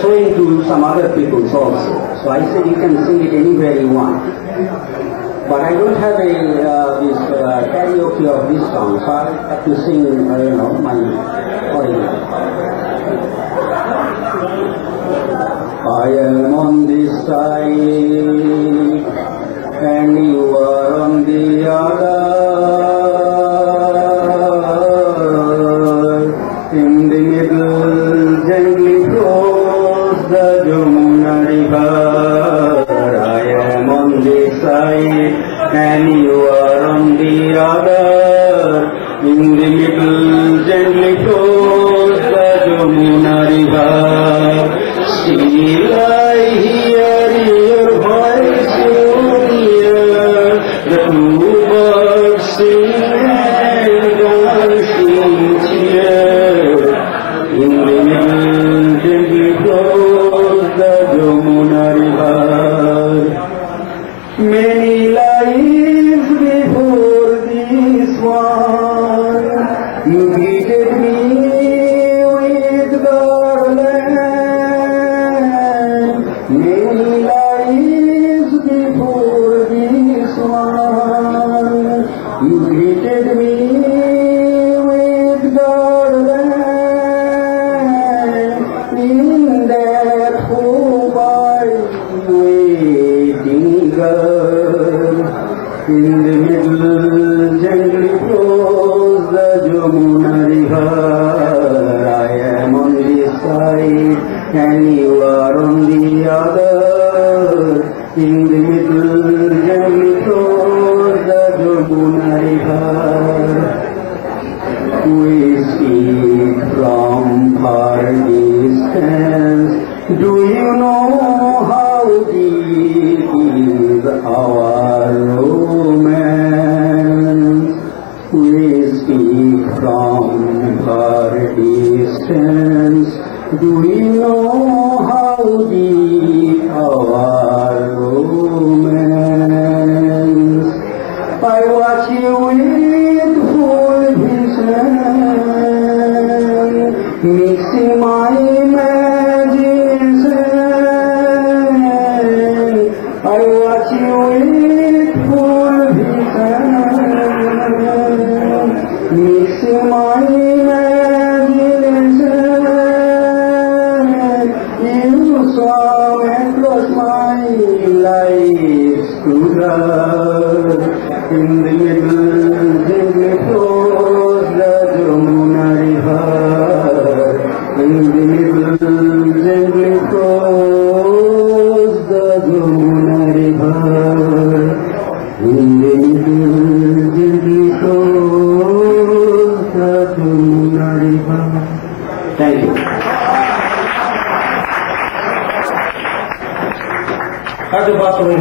showing to some other people also. So I said you can sing it anywhere you want. But I don't have this karaoke of this song, so I have to sing, my original. I am on this side, and you are on the other. In the middle, gently flows the Jamuna river. I am on this side, and you are on the other. In the middle, gently flows the Jamuna river. Still I hear your voice so near, the two birds sing and dancing cheer. In the middle, gently flows the Jamuna river. Many lives before this one, you greeted me with garland. Many lives before this one, you greeted me with garland. In that hope I waiting girl. In the middle, gently flows the Jamuna river. I am on this side, and you are on the other. In the middle, gently flows the Jamuna river. We see from far distance. Do you know how deep is our romance? We speak from far distance. Do you know how deep our romance? I watch you with full vision, mixing my imagination. I watch you with full vision, mixing my imagination. You saw across my life's tour. In the middle, gently flows the Jamuna river. In the middle, gently flows the Jamuna river. In the middle, gently flows the Jamuna river. Thank you.